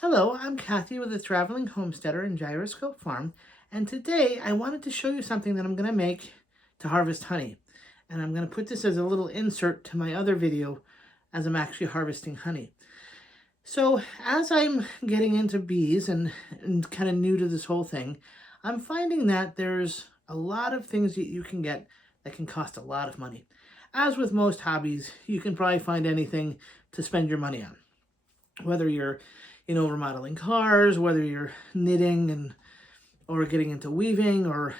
Hello, I'm Kathy with the Traveling Homesteader and Gyroscope Farm, and today I wanted to show you something that I'm going to make to harvest honey. And I'm going to put this as a little insert to my other video as I'm actually harvesting honey. So as I'm getting into bees and kind of new to this whole thing, I'm finding that there's a lot of things that you can get that can cost a lot of money. As with most hobbies, you can probably find anything to spend your money on. Whether you're remodeling cars, whether you're knitting or getting into weaving or,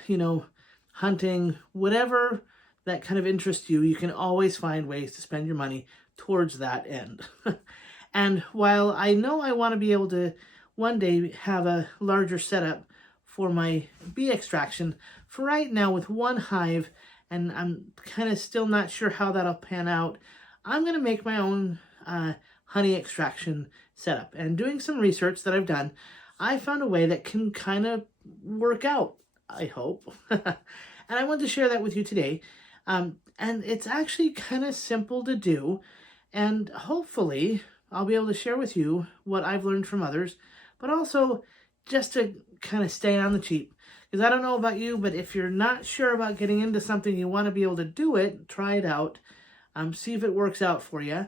hunting, whatever that kind of interests you, you can always find ways to spend your money towards that end. And while I know I want to be able to one day have a larger setup for my bee extraction, for right now with one hive, and I'm kind of still not sure how that'll pan out, I'm going to make my own honey extraction setup. And doing some research that I've done, I found a way that can kind of work out, I hope. And I wanted to share that with you today. And it's actually kind of simple to do. And hopefully I'll be able to share with you what I've learned from others, but also just to kind of stay on the cheap. Because I don't know about you, but if you're not sure about getting into something, you want to be able to do it, try it out, see if it works out for you,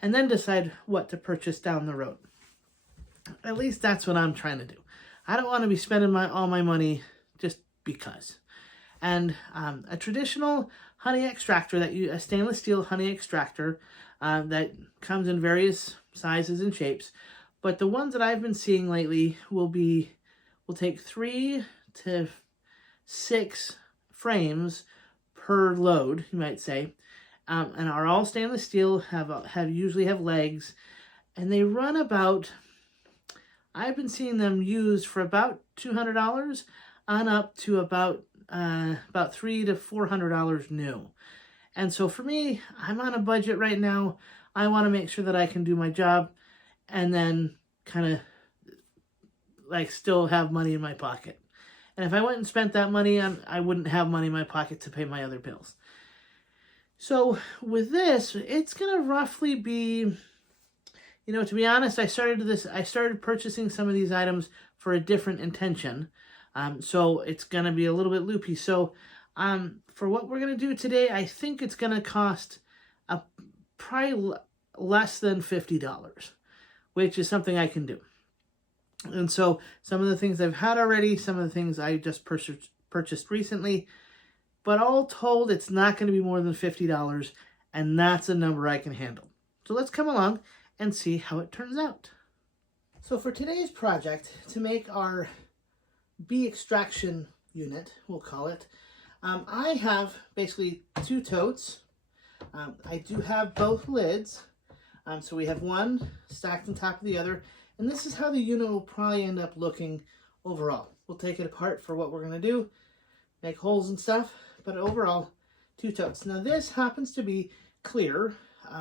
and then decide what to purchase down the road. At least that's what I'm trying to do. I don't want to be spending all my money just because. And a traditional honey extractor, a stainless steel honey extractor that comes in various sizes and shapes, but the ones that I've been seeing lately will take 3 to 6 frames per load, you might say. And are all stainless steel, usually have legs, and they run about, I've been seeing them used for about $200 on up to about $300 to $400 new. And so for me, I'm on a budget right now. I want to make sure that I can do my job and then kind of like still have money in my pocket. And if I went and spent that money I wouldn't have money in my pocket to pay my other bills. So with this, it's going to roughly be, to be honest, I started purchasing some of these items for a different intention. So it's going to be a little bit loopy. So for what we're going to do today, I think it's going to cost probably less than $50, which is something I can do. And so some of the things I've had already, some of the things I just purchased recently, but all told, it's not going to be more than $50, and that's a number I can handle. So let's come along and see how it turns out. So for today's project, to make our bee extraction unit, we'll call it, I have basically 2 totes. I do have both lids, so we have one stacked on top of the other, and this is how the unit will probably end up looking overall. We'll take it apart for what we're going to do, make holes and stuff. But overall, 2 totes. Now this happens to be clear.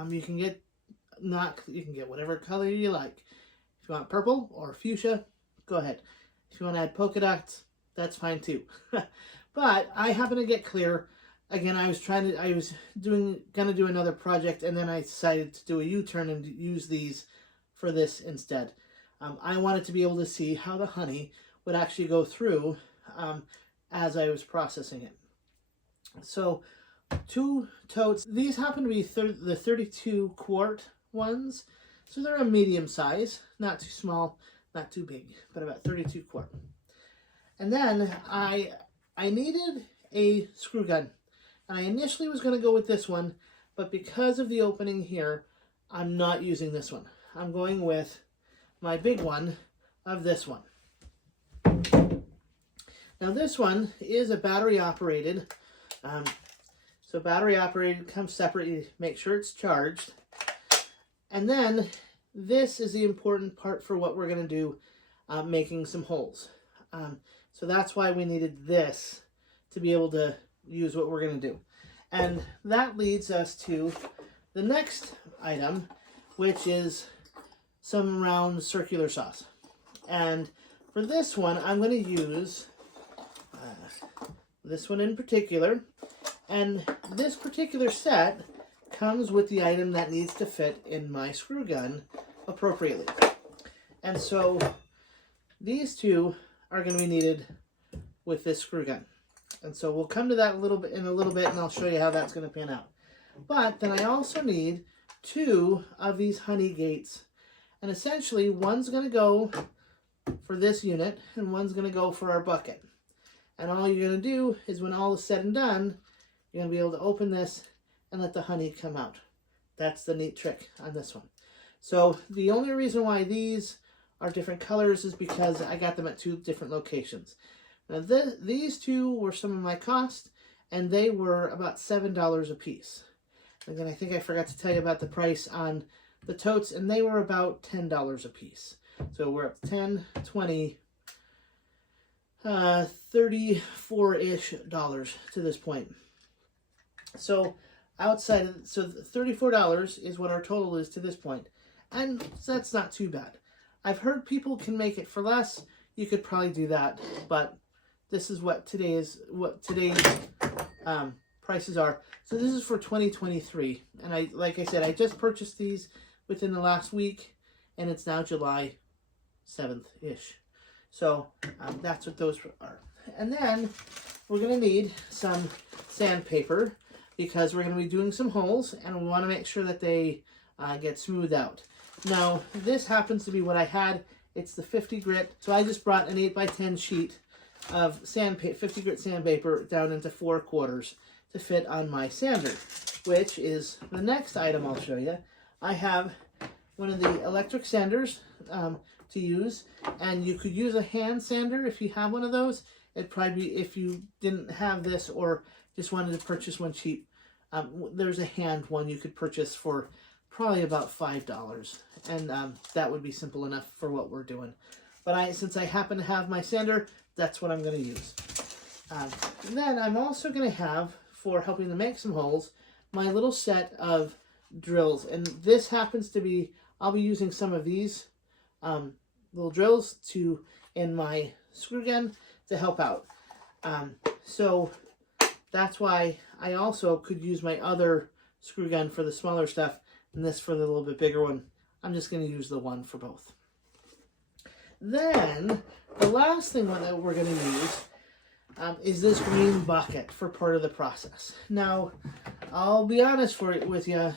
You can get whatever color you like. If you want purple or fuchsia, go ahead. If you want to add polka dots, that's fine too. But I happen to get clear. Again, I was gonna do another project, and then I decided to do a U-turn and use these for this instead. I wanted to be able to see how the honey would actually go through as I was processing it. So 2 totes. These happen to be the 32 quart ones. So they're a medium size, not too small, not too big, but about 32 quart. And then I needed a screw gun. And I initially was going to go with this one, but because of the opening here, I'm not using this one. I'm going with my big one of this one. Now this one is a battery operated. So battery operated comes separate. You make sure it's charged. And then this is the important part for what we're going to do, making some holes. So that's why we needed this to be able to use what we're going to do. And that leads us to the next item, which is some round circular saws. And for this one, I'm going to use this one in particular. And this particular set comes with the item that needs to fit in my screw gun appropriately. And so these two are going to be needed with this screw gun. And so we'll come to that in a little bit, and I'll show you how that's going to pan out. But then I also need 2 of these honey gates. And essentially, one's going to go for this unit, and one's going to go for our bucket. And all you're going to do is, when all is said and done, you're going to be able to open this and let the honey come out. That's the neat trick on this one. So the only reason why these are different colors is because I got them at 2 different locations. Now these 2 were some of my cost, and they were about $7 a piece. Again, I think I forgot to tell you about the price on the totes, and they were about $10 a piece. So we're up 10, 20, 34-ish dollars to this point. So so $34 is what our total is to this point. And that's not too bad. I've heard people can make it for less. You could probably do that, but this is what today's prices are. So this is for 2023, and like I said, I just purchased these within the last week, and it's now July 7th-ish. So that's what those are. And then we're going to need some sandpaper, because we're going to be doing some holes, and we want to make sure that they get smoothed out. Now, this happens to be what I had. It's the 50 grit. So I just brought an 8x10 sheet of 50 grit sandpaper down into 4/4 to fit on my sander, which is the next item I'll show you. I have one of the electric sanders to use, and you could use a hand sander if you have one of those. It'd probably be, if you didn't have this or just wanted to purchase one cheap, there's a hand one you could purchase for probably about $5, and that would be simple enough for what we're doing. But since I happen to have my sander, that's what I'm going to use. Then I'm also going to have, for helping to make some holes, my little set of drills. And this happens to be, I'll be using some of these little drills in my screw gun to help out. So that's why I also could use my other screw gun for the smaller stuff, and this for the little bit bigger one. I'm just going to use the one for both. Then the last thing that we're going to use is this green bucket for part of the process. Now, I'll be honest with you.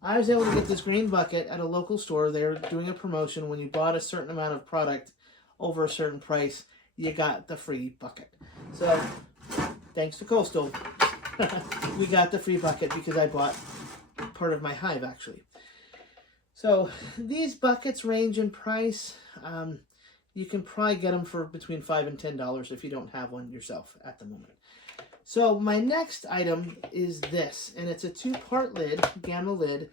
I was able to get this green bucket at a local store. They were doing a promotion. When you bought a certain amount of product over a certain price, you got the free bucket. So, thanks to Coastal, we got the free bucket because I bought part of my hive, actually. So, these buckets range in price. You can probably get them for between $5 and $10 if you don't have one yourself at the moment. So my next item is this, and it's a 2-part lid, gamma lid,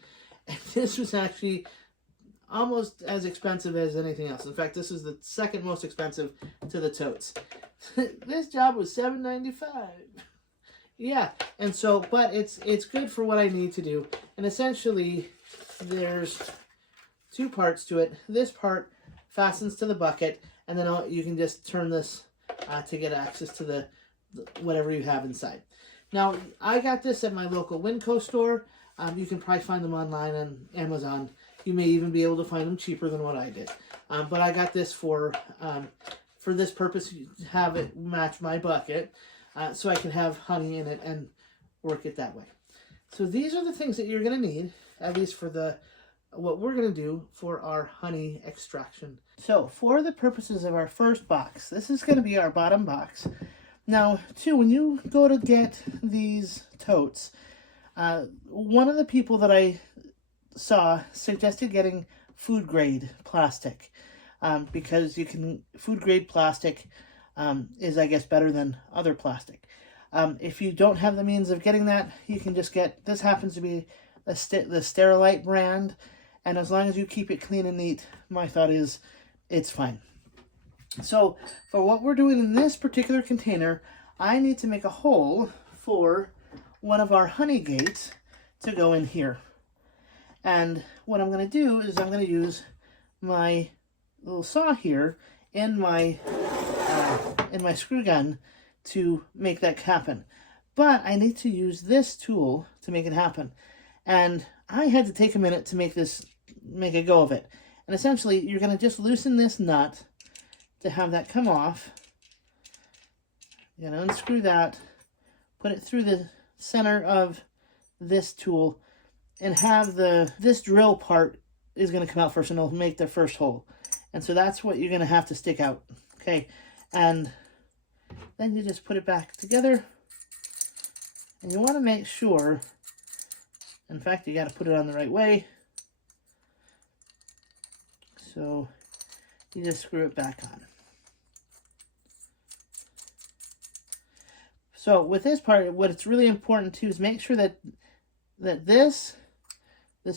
and this was actually almost as expensive as anything else. In fact, this is the second most expensive to the totes. This job was $7.95. Yeah, and so, but it's good for what I need to do. And essentially, there's 2 parts to it. This part fastens to the bucket, and then you can just turn this to get access to the whatever you have inside. Now, I got this at my local Winco store. You can probably find them online on Amazon. You may even be able to find them cheaper than what I did. But I got this for this purpose, have it match my bucket, so I can have honey in it and work it that way. So these are the things that you're going to need, at least for what we're going to do for our honey extraction. So for the purposes of our first box, this is going to be our bottom box. Now, too, when you go to get these totes, one of the people that I saw suggested getting food grade plastic, because food grade plastic is, I guess, better than other plastic. If you don't have the means of getting that, you can just get, this happens to be the Sterilite brand, and as long as you keep it clean and neat, my thought is it's fine. So for what we're doing in this particular container, I need to make a hole for one of our honey gates to go in here. And what I'm going to do is I'm going to use my little saw here in my screw gun to make that happen. But I need to use this tool to make it happen. And I had to take a minute to make a go of it. And essentially, you're going to just loosen this nut to have that come off. You're going to unscrew that, put it through the center of this tool, and have this drill part is going to come out first, and it'll make the first hole. And so that's what you're going to have to stick out. Okay, and then you just put it back together. And you want to make sure, in fact, you got to put it on the right way. So you just screw it back on. So with this part, what it's really important too is make sure that this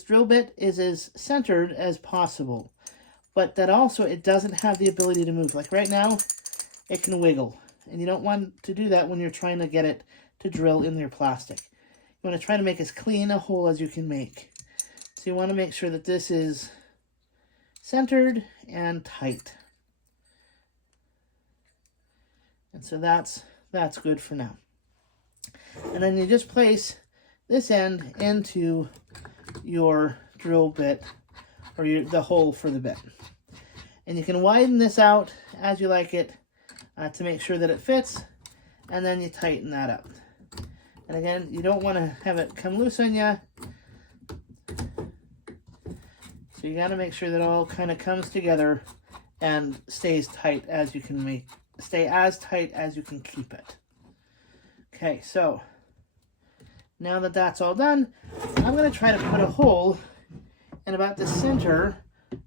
drill bit is as centered as possible, but that also it doesn't have the ability to move. Like right now, it can wiggle, and you don't want to do that when you're trying to get it to drill in your plastic. You want to try to make as clean a hole as you can make. So you want to make sure that this is centered and tight. And so that's good for now. And then you just place this end into your drill bit, or the hole for the bit. And you can widen this out as you like it to make sure that it fits, and then you tighten that up. And again, you don't want to have it come loose on you. So you got to make sure that it all kind of comes together and stays tight as you can stay as tight as you can keep it. Okay, so now that that's all done, I'm going to try to put a hole in about the center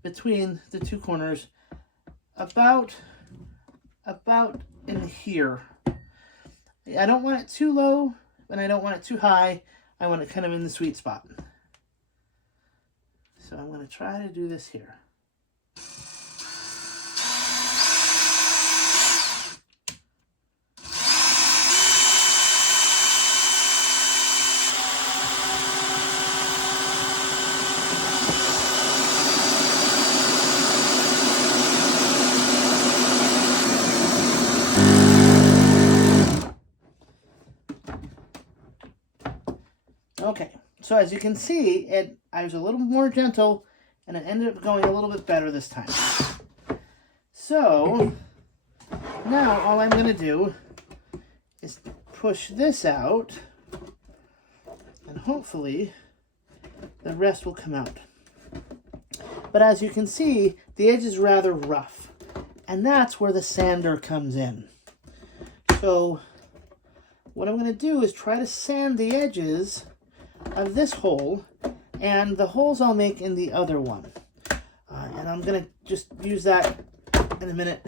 between the two corners, about in here. I don't want it too low, and I don't want it too high. I want it kind of in the sweet spot. So I'm going to try to do this here. Okay, so as you can see, I was a little more gentle, and it ended up going a little bit better this time. So now all I'm going to do is push this out, and hopefully the rest will come out. But as you can see, the edge is rather rough, and that's where the sander comes in. So what I'm going to do is try to sand the edges of this hole and the holes I'll make in the other one. And I'm going to just use that in a minute.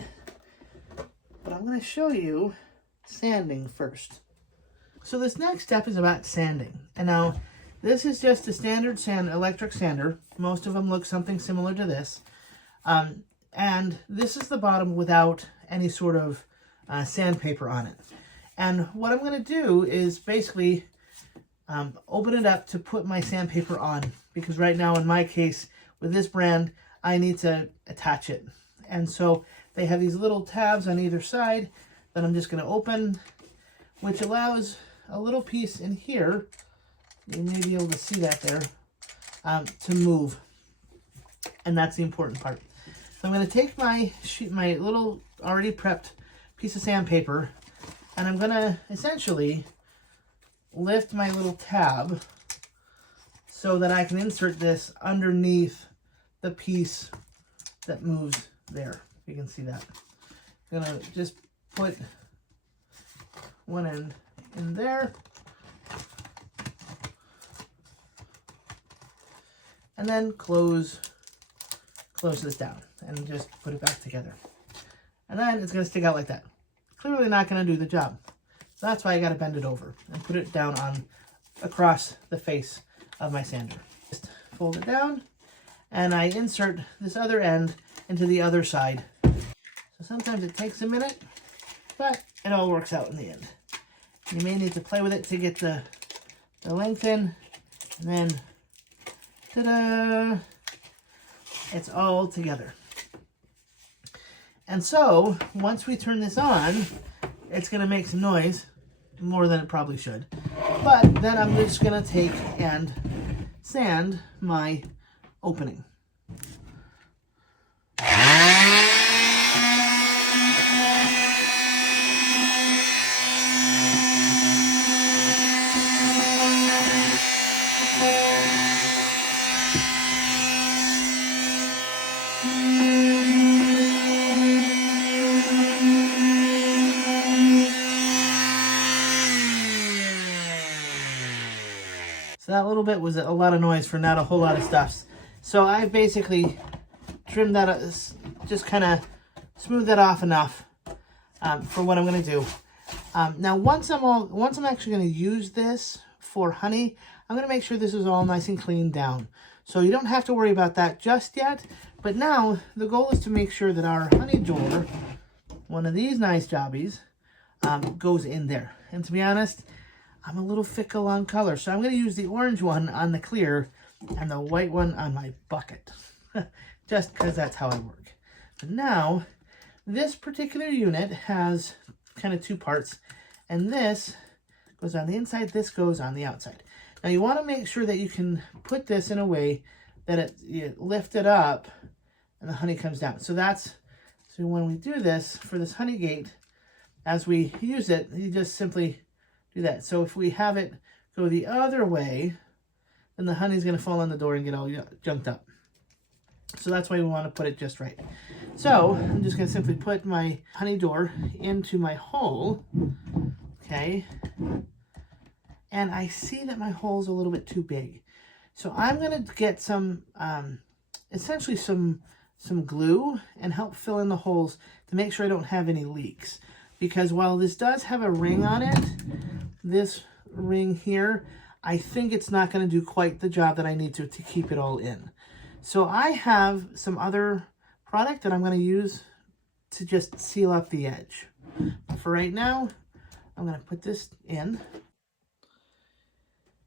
But I'm going to show you sanding first. So this next step is about sanding. And now this is just a standard electric sander. Most of them look something similar to this. And this is the bottom without any sort of sandpaper on it. And what I'm going to do is basically open it up to put my sandpaper on, because right now in my case with this brand I need to attach it, and so they have these little tabs on either side that I'm just going to open, which allows a little piece in here, you may be able to see that there, to move, and that's the important part. So I'm going to take my little already prepped piece of sandpaper, and I'm going to essentially lift my little tab so that I can insert this underneath the piece that moves there. You can see that. I'm gonna just put one end in there, and then close this down and just put it back together. And then it's gonna stick out like that. Clearly not gonna do the job. So that's why I gotta bend it over and put it down across the face of my sander. Just fold it down, and I insert this other end into the other side. So sometimes it takes a minute, but it all works out in the end. You may need to play with it to get the length in, and then ta-da! It's all together. And so once we turn this on, it's going to make some noise, more than it probably should. But then I'm just going to take and sand my opening. So that little bit was a lot of noise for not a whole lot of stuff. So I basically trimmed that, just kind of smooth that off enough for what I'm going to do. Now, once I'm actually going to use this for honey, I'm going to make sure this is all nice and cleaned down. So you don't have to worry about that just yet. But now the goal is to make sure that our honey door, one of these nice jobbies, goes in there. And to be honest, I'm a little fickle on color. So I'm going to use the orange one on the clear and the white one on my bucket. Just because that's how I work. But now, this particular unit has kind of two parts. And this goes on the inside, this goes on the outside. Now you want to make sure that you can put this in a way that you lift it up and the honey comes down. So when we do this for this honey gate, as we use it, you just simply do that. So if we have it go the other way, then the honey's going to fall on the door and get all junked up. So that's why we want to put it just right. So I'm just going to simply put my honey door into my hole. Okay. And I see that my hole's a little bit too big. So I'm going to get some, essentially some glue and help fill in the holes to make sure I don't have any leaks. Because while this does have a ring on it, this ring here, I think it's not going to do quite the job that I need to keep it all in. So I have some other product that I'm going to use to just seal up the edge. But for right now, I'm going to put this in.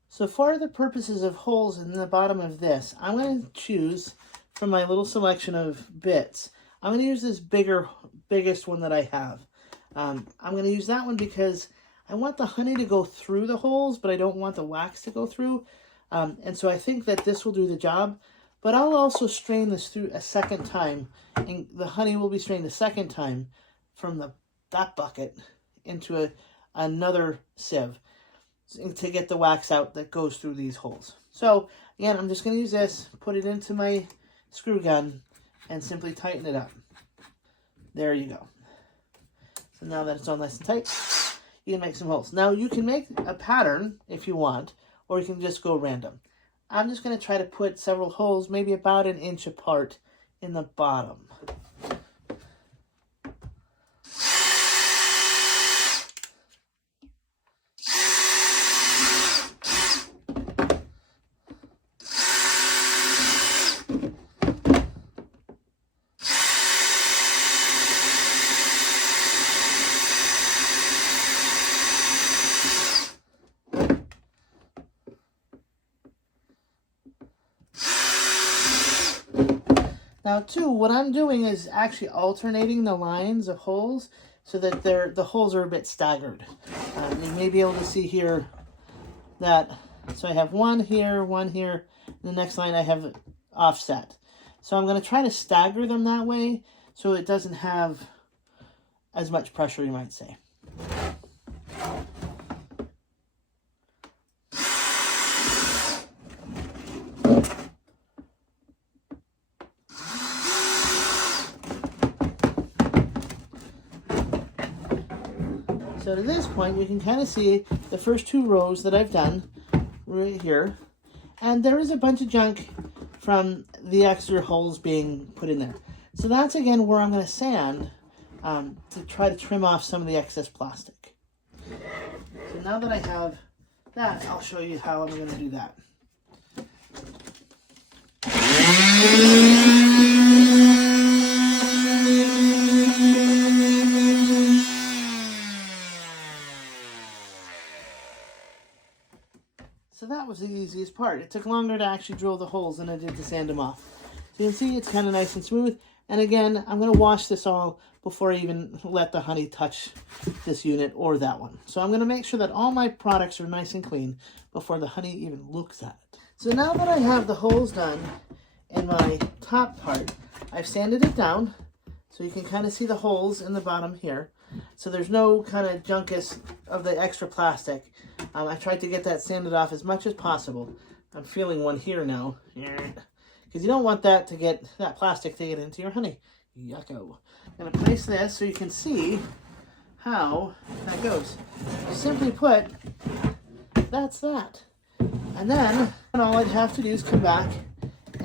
So for the purposes of holes in the bottom of this, I'm going to choose from my little selection of bits. I'm going to use this biggest one that I have. I'm going to use that one because I want the honey to go through the holes, but I don't want the wax to go through. And so I think that this will do the job. But I'll also strain this through a second time, and the honey will be strained a second time from that bucket into another sieve to get the wax out that goes through these holes. So again, I'm just going to use this, put it into my screw gun, and simply tighten it up. There you go. So now that it's all nice and tight, you can make some holes. Now you can make a pattern if you want, or you can just go random. I'm just going to try to put several holes, maybe about 1 inch apart in the bottom. Now too, what I'm doing is actually alternating the lines of holes so that the holes are a bit staggered. You may be able to see here that, so I have one here, and the next line I have offset. So I'm going to try to stagger them that way so it doesn't have as much pressure, you might say. So to this point, you can kind of see the first 2 rows that I've done right here. And there is a bunch of junk from the extra holes being put in there. So that's, again, where I'm going to sand to try to trim off some of the excess plastic. So now that I have that, I'll show you how I'm going to do that. So that was the easiest part. It took longer to actually drill the holes than it did to sand them off. So you can see it's kind of nice and smooth. And again, I'm going to wash this all before I even let the honey touch this unit or that one. So I'm going to make sure that all my products are nice and clean before the honey even looks at it. So now that I have the holes done in my top part, I've sanded it down so you can kind of see the holes in the bottom here. So there's no kind of junkus of the extra plastic. I tried to get that sanded off as much as possible. I'm feeling one here now. Because you don't want that plastic to get into your honey. Yucko. I'm going to place this so you can see how that goes. Simply put, that's that. And then all I'd have to do is come back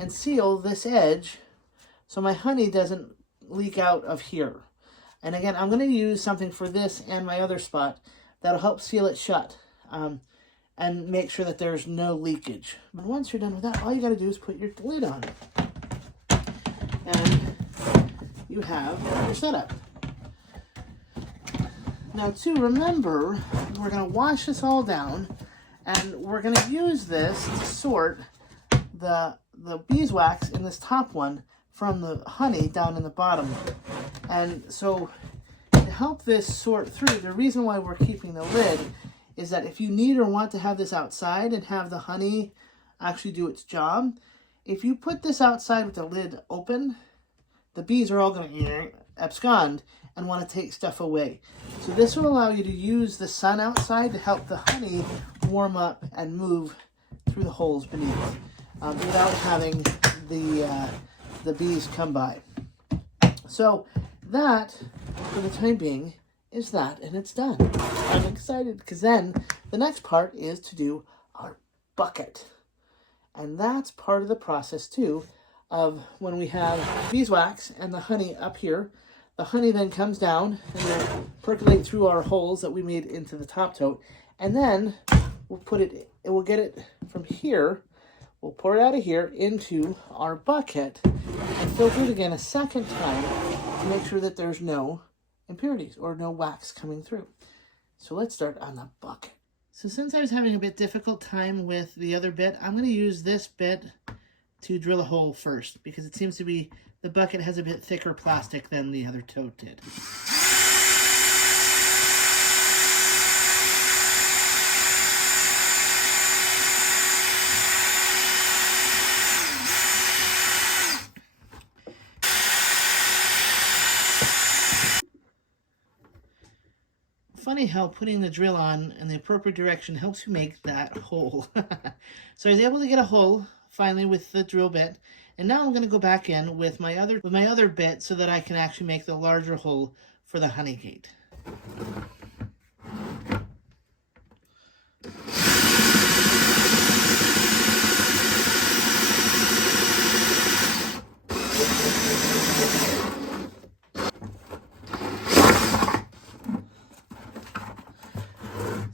and seal this edge so my honey doesn't leak out of here. And again, I'm going to use something for this and my other spot that'll help seal it shut and make sure that there's no leakage. But once you're done with that, all you got to do is put your lid on. And you have your setup. Now, to remember, we're going to wash this all down, and we're going to use this to sort the beeswax in this top one from the honey down in the bottom. And so to help this sort through, the reason why we're keeping the lid is that if you need or want to have this outside and have the honey actually do its job, if you put this outside with the lid open, the bees are all going to abscond and want to take stuff away. So this will allow you to use the sun outside to help the honey warm up and move through the holes beneath without having the bees come by. So that, for the time being, is that, and it's done. I'm excited because then the next part is to do our bucket. And that's part of the process too of when we have beeswax and the honey up here. The honey then comes down and will percolate through our holes that we made into the top tote. And then we'll get it from here. We'll pour it out of here into our bucket and filter it again a second time to make sure that there's no impurities or no wax coming through. So let's start on the bucket. So since I was having a bit difficult time with the other bit, I'm going to use this bit to drill a hole first because it seems to be the bucket has a bit thicker plastic than the other tote did. Funny how putting the drill on in the appropriate direction helps you make that hole. So I was able to get a hole finally with the drill bit, and now I'm going to go back in with my other bit so that I can actually make the larger hole for the honey gate.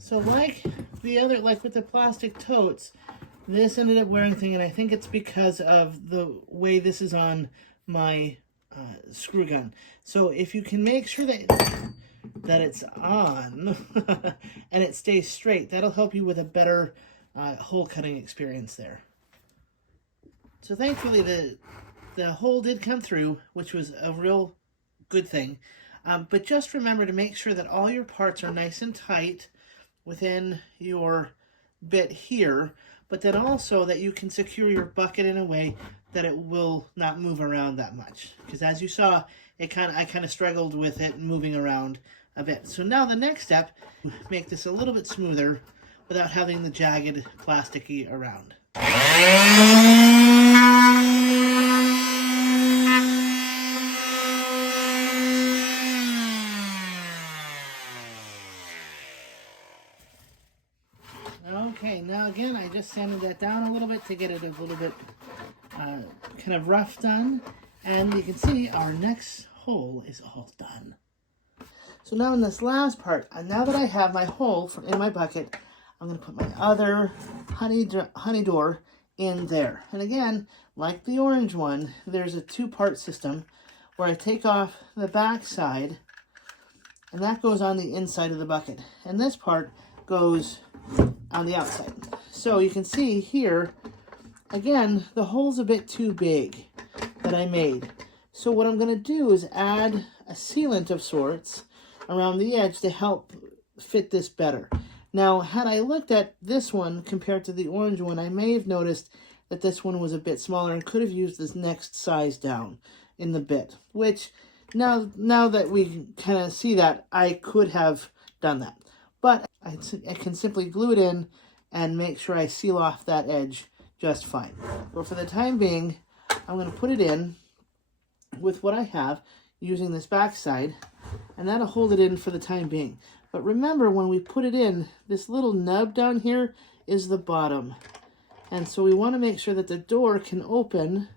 So like with the plastic totes, this ended up wearing thing, and I think it's because of the way this is on my screw gun. So if you can make sure that it's on and it stays straight, that'll help you with a better hole cutting experience there. So thankfully the hole did come through, which was a real good thing. But just remember to make sure that all your parts are nice and tight within your bit here, but then also that you can secure your bucket in a way that it will not move around that much. Because as you saw, I kind of struggled with it moving around a bit. So now the next step, make this a little bit smoother without having the jagged plasticky around. Okay, now again, I just sanded that down a little bit to get it a little bit kind of rough done. And you can see our next hole is all done. So now in this last part, now that I have my hole in my bucket, I'm going to put my other honey door in there. And again, like the orange one, there's a two-part system where I take off the back side, and that goes on the inside of the bucket. And this part goes on the outside. So you can see here, again, the hole's a bit too big that I made. So what I'm going to do is add a sealant of sorts around the edge to help fit this better. Now, had I looked at this one compared to the orange one, I may have noticed that this one was a bit smaller and could have used this next size down in the bit, which now that we kind of see that, I could have done that. But I can simply glue it in and make sure I seal off that edge just fine. But for the time being, I'm going to put it in with what I have using this back side, and that'll hold it in for the time being. But remember, when we put it in, this little nub down here is the bottom. And so we want to make sure that the door can open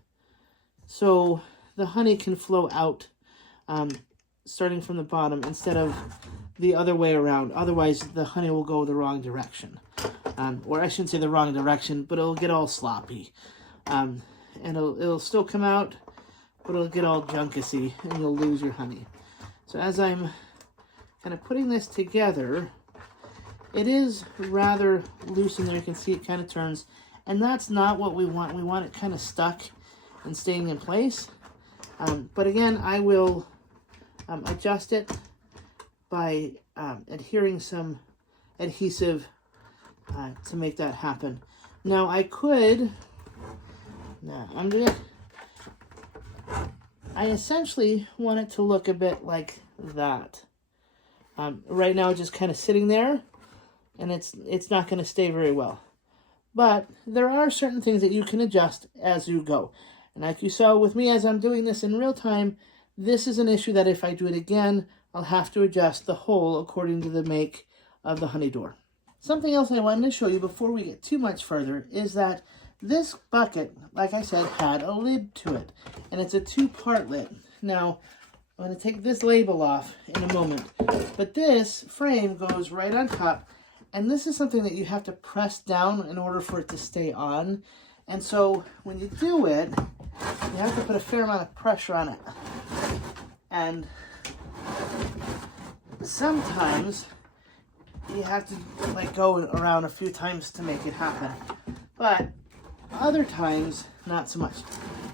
so the honey can flow out, starting from the bottom instead of the other way around. Otherwise, the honey will go the wrong direction. Or I shouldn't say the wrong direction, but it'll get all sloppy. And it'll still come out, but it'll get all junkusy, and you'll lose your honey. So as I'm kind of putting this together, it is rather loose in there. You can see it kind of turns. And that's not what we want. We want it kind of stuck and staying in place. But again, I will adjust it by adhering some adhesive to make that happen. Now I essentially want it to look a bit like that. Right now it's just kind of sitting there, and it's not going to stay very well. But there are certain things that you can adjust as you go. And like you saw with me as I'm doing this in real time, this is an issue that if I do it again, I'll have to adjust the hole according to the make of the honey door. Something else I wanted to show you before we get too much further is that this bucket, like I said, had a lid to it. And it's a two-part lid. Now, I'm going to take this label off in a moment. But this frame goes right on top. And this is something that you have to press down in order for it to stay on. And so when you do it, you have to put a fair amount of pressure on it. And sometimes you have to go around a few times to make it happen. But other times, not so much.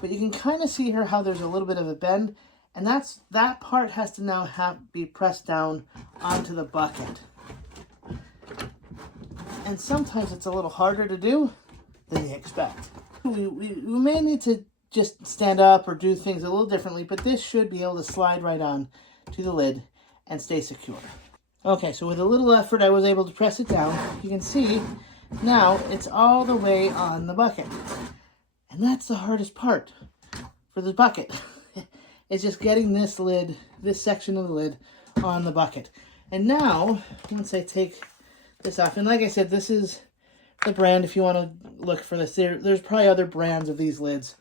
But you can kind of see here how there's a little bit of a bend. And that part has to now be pressed down onto the bucket. And sometimes it's a little harder to do than you expect. We may need to just stand up or do things a little differently, but this should be able to slide right on to the lid and stay secure. Okay, so with a little effort, I was able to press it down. You can see now it's all the way on the bucket. And that's the hardest part for the bucket. It's just getting this lid, this section of the lid on the bucket. And now, once I take this off, and like I said, this is the brand if you want to look for this. There's probably other brands of these lids,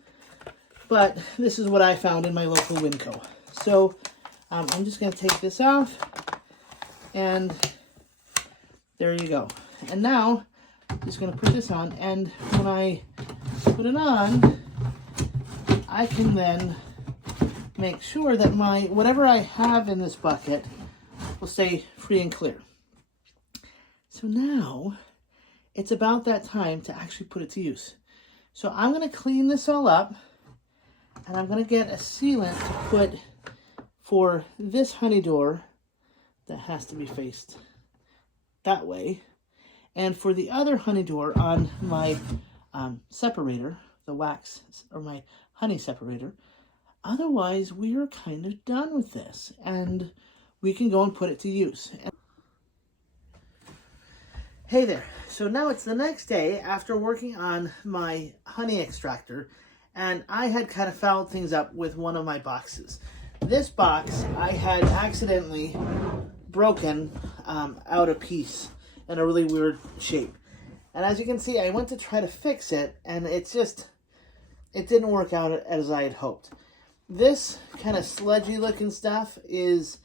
but this is what I found in my local Winco. So I'm just going to take this off, and there you go. And now I'm just going to put this on, and when I put it on, I can then make sure that whatever I have in this bucket will stay free and clear. So now it's about that time to actually put it to use. So I'm going to clean this all up, and I'm going to get a sealant to put for this honey door that has to be faced that way. And for the other honey door on my separator, the wax, or my honey separator. Otherwise, we are kind of done with this, and we can go and put it to use. Hey there, so now it's the next day after working on my honey extractor, and I had kind of fouled things up with one of my boxes. This box I had accidentally broken out a piece in a really weird shape. And as you can see, I went to try to fix it, and it didn't work out as I had hoped. This kind of sludgy looking stuff is,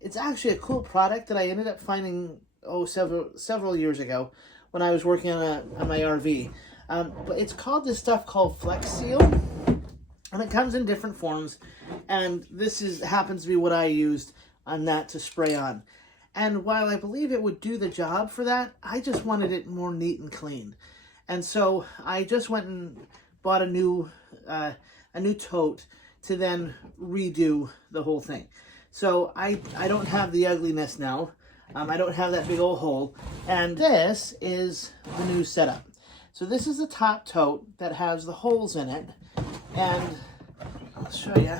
it's actually a cool product that I ended up finding several years ago when I was working on my RV. But it's called this stuff called Flex Seal, and it comes in different forms. And this happens to be what I used on that to spray on. And while I believe it would do the job for that, I just wanted it more neat and clean. And so I just went and bought a new tote to then redo the whole thing. So I don't have the ugliness now. I don't have that big old hole. And this is the new setup. So this is the top tote that has the holes in it. And I'll show you.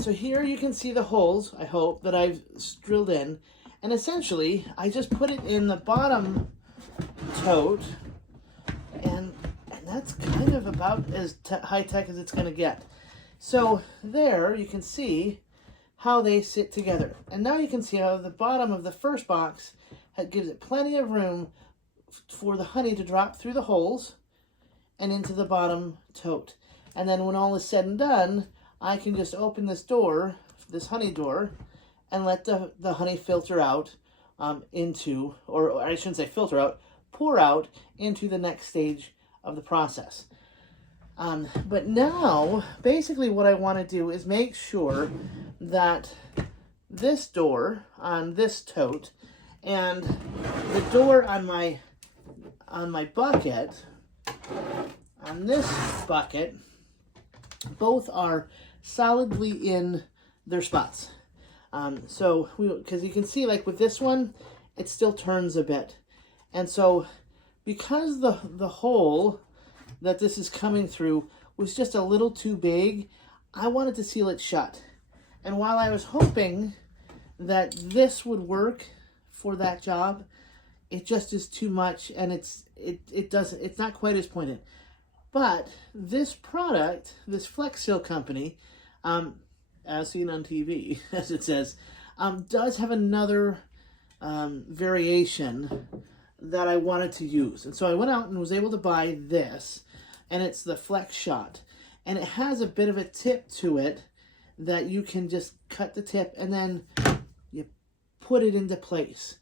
So here you can see the holes, I hope, that I've drilled in. And essentially, I just put it in the bottom tote. And that's kind of about as high-tech as it's going to get. So there you can see how they sit together. And now you can see how the bottom of the first box gives it plenty of room for the honey to drop through the holes and into the bottom tote. And then when all is said and done, I can just open this door, this honey door, and let the honey filter out into, or I shouldn't say filter out, pour out into the next stage of the process. But now, basically what I want to do is make sure that this door on this tote and the door on my bucket, on this bucket, both are solidly in their spots. So, because you can see, like with this one, it still turns a bit. And so, because the hole that this is coming through was just a little too big, I wanted to seal it shut. And while I was hoping that this would work for that job, it just is too much, and it's not quite as pointed. But this product, this Flex Seal company, as seen on TV, as it says, does have another variation that I wanted to use. And so I went out and was able to buy this, and it's the Flex Shot. And it has a bit of a tip to it that you can just cut the tip and then you put it into place.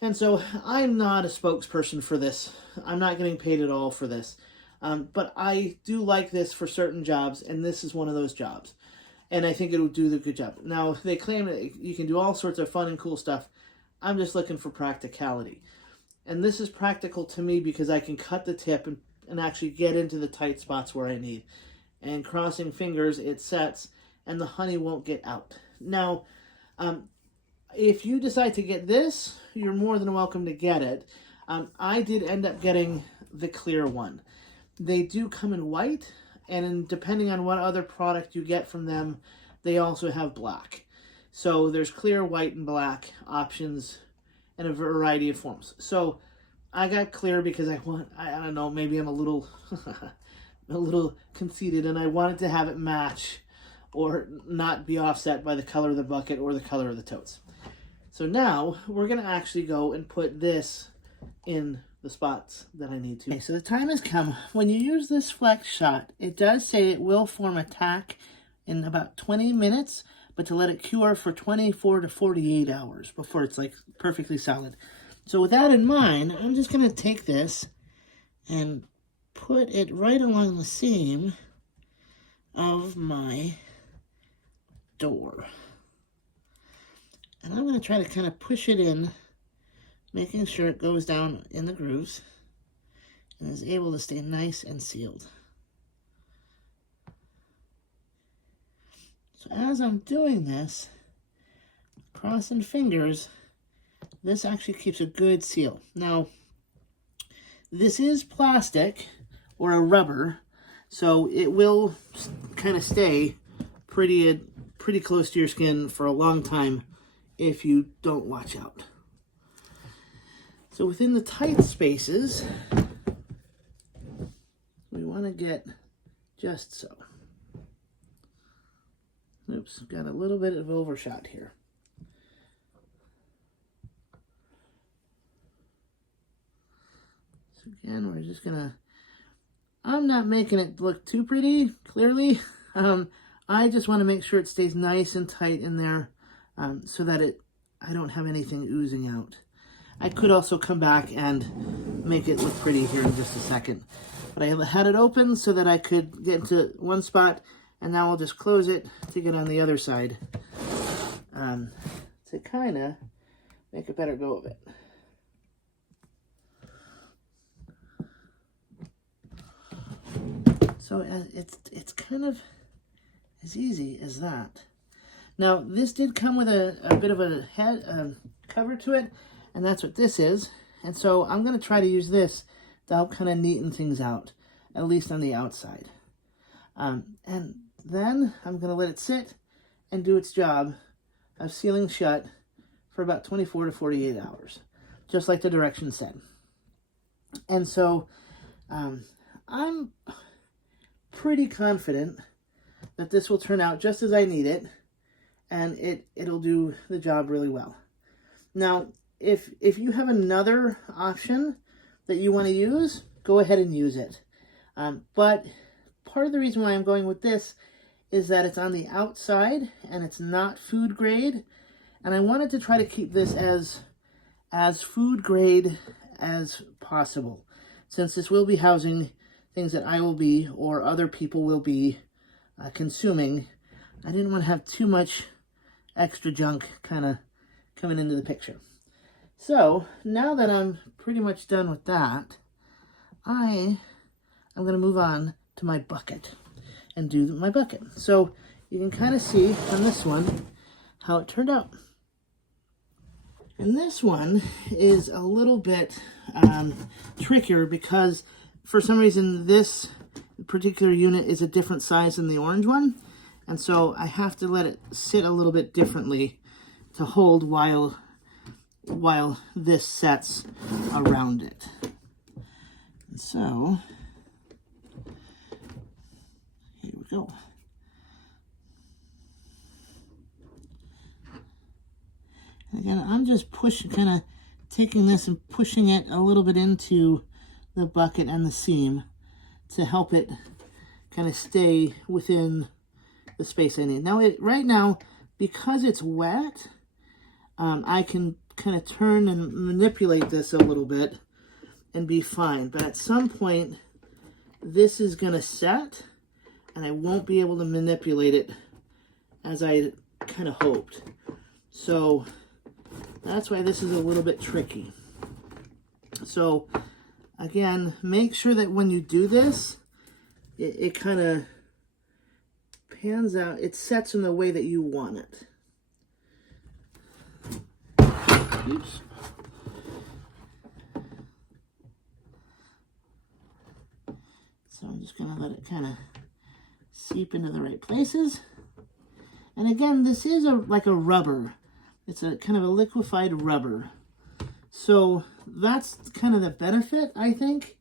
And so I'm not a spokesperson for this. I'm not getting paid at all for this. But I do like this for certain jobs, and this is one of those jobs. And I think it'll do the good job. Now, they claim that you can do all sorts of fun and cool stuff. I'm just looking for practicality. And this is practical to me because I can cut the tip and actually get into the tight spots where I need. And crossing fingers, it sets, and the honey won't get out. Now, if you decide to get this, you're more than welcome to get it. I did end up getting the clear one. They do come in white, and depending on what other product you get from them, they also have black. So there's clear, white, and black options in a variety of forms. So I got clear because I don't know, maybe I'm a little a little conceited, and I wanted to have it match or not be offset by the color of the bucket or the color of the totes. So now we're going to actually go and put this in the spots that I need to. Okay, so the time has come. When you use this Flex Shot, it does say it will form a tack in about 20 minutes, but to let it cure for 24 to 48 hours before it's like perfectly solid. So with that in mind, I'm just going to take this and put it right along the seam of my door. And I'm going to try to kind of push it in, making sure it goes down in the grooves and is able to stay nice and sealed. So as I'm doing this, crossing fingers, this actually keeps a good seal. Now, this is plastic or a rubber, so it will kind of stay pretty close to your skin for a long time if you don't watch out. So within the tight spaces, we want to get just so. Oops, got a little bit of overshot here. So again, we're just gonna, I'm not making it look too pretty, clearly. I just want to make sure it stays nice and tight in there so that I don't have anything oozing out. I could also come back and make it look pretty here in just a second. But I had it open so that I could get into one spot, and now I'll just close it to get on the other side to kind of make a better go of it. So it's kind of as easy as that. Now, this did come with a bit of a head cover to it, and that's what this is. And so I'm going to try to use this to help kind of neaten things out, at least on the outside. And then I'm going to let it sit and do its job of sealing shut for about 24 to 48 hours, just like the directions said. And so I'm pretty confident that this will turn out just as I need it, and it'll do the job really well. Now, if you have another option that you want to use, go ahead and use it. But part of the reason why I'm going with this is that it's on the outside and it's not food grade. And I wanted to try to keep this as food grade as possible, since this will be housing things that I will be or other people will be consuming. I didn't want to have too much extra junk kind of coming into the picture. So now that I'm pretty much done with that, I'm going to move on to my bucket and do my bucket. So you can kind of see on this one how it turned out. And this one is a little bit trickier because for some reason this particular unit is a different size than the orange one. And so I have to let it sit a little bit differently to hold while this sets around it. And so here we go. Again, I'm just kind of taking this and pushing it a little bit into the bucket and the seam to help it kind of stay within the space I need. Now, right now, because it's wet, I can kind of turn and manipulate this a little bit and be fine. But at some point, this is going to set, and I won't be able to manipulate it as I kind of hoped. So that's why this is a little bit tricky. So again, make sure that when you do this, it kind of pans out, it sets in the way that you want it. Oops. So I'm just going to let it kind of seep into the right places. And again, this is like a rubber. It's a kind of a liquefied rubber. So that's kind of the benefit, I think,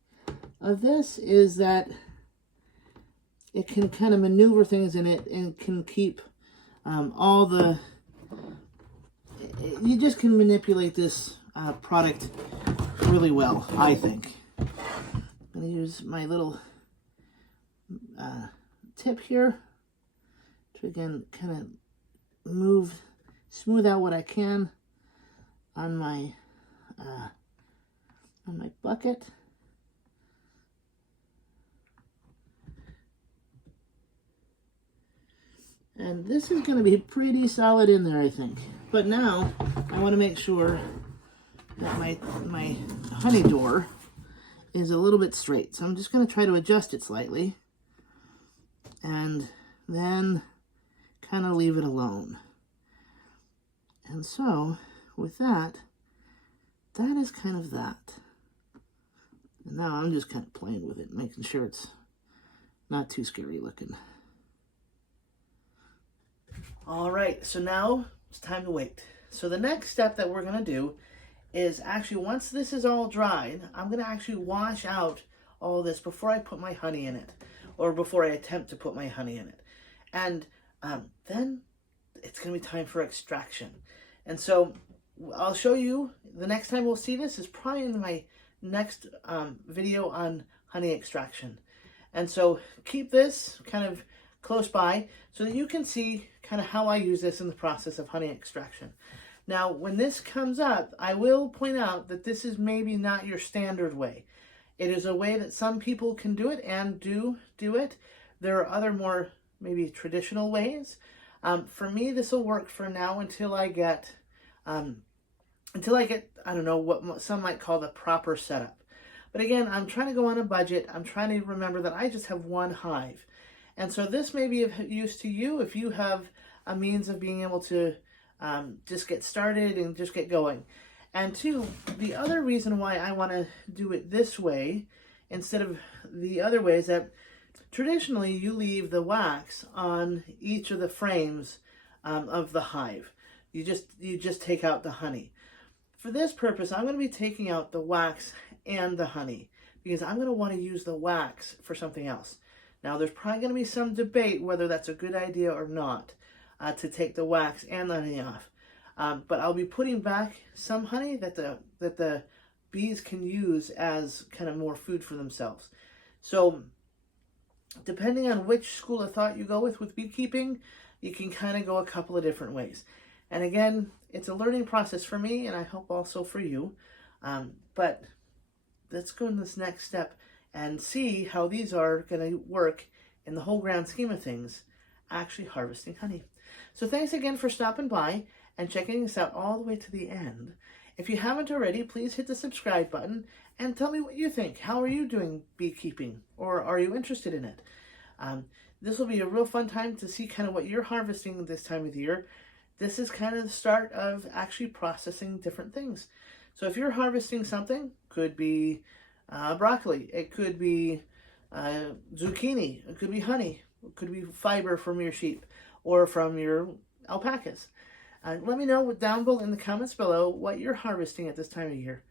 of this, is that it can kind of maneuver things in it and can keep all the... You just can manipulate this product really well, I think. I'm going to use my little tip here to, again, kind of smooth out what I can on my bucket. And this is going to be pretty solid in there, I think. But now I want to make sure that my honey door is a little bit straight. So I'm just going to try to adjust it slightly and then kind of leave it alone. And so with that, that is kind of that. And now I'm just kind of playing with it, making sure it's not too scary looking. All right, so now it's time to wait. So the next step that we're going to do is actually, once this is all dried, I'm going to actually wash out all this before I put my honey in it, or before I attempt to put my honey in it. And then it's going to be time for extraction. And so I'll show you, the next time we'll see this is probably in my next video on honey extraction. And so keep this kind of close by so that you can see kind of how I use this in the process of honey extraction. Now, when this comes up, I will point out that this is maybe not your standard way. It is a way that some people can do it and do it. There are other more maybe traditional ways. For me, this will work for now until I get, I don't know, what some might call the proper setup. But again, I'm trying to go on a budget. I'm trying to remember that I just have one hive. And so this may be of use to you if you have a means of being able to just get started and just get going. And two, the other reason why I want to do it this way instead of the other way is that traditionally you leave the wax on each of the frames of the hive. You just take out the honey. For this purpose, I'm going to be taking out the wax and the honey because I'm going to want to use the wax for something else. Now, there's probably going to be some debate whether that's a good idea or not to take the wax and the honey off. But I'll be putting back some honey that the bees can use as kind of more food for themselves. So depending on which school of thought you go with beekeeping, you can kind of go a couple of different ways. And again, it's a learning process for me, and I hope also for you. But let's go in this next step and see how these are going to work in the whole grand scheme of things, actually harvesting honey. So thanks again for stopping by and checking us out all the way to the end. If you haven't already, please hit the subscribe button and tell me what you think. How are you doing beekeeping, or are you interested in it? This will be a real fun time to see kind of what you're harvesting this time of the year. This is kind of the start of actually processing different things. So if you're harvesting something, could be broccoli, it could be zucchini, it could be honey, it could be fiber from your sheep or from your alpacas. Let me know down below in the comments below what you're harvesting at this time of year.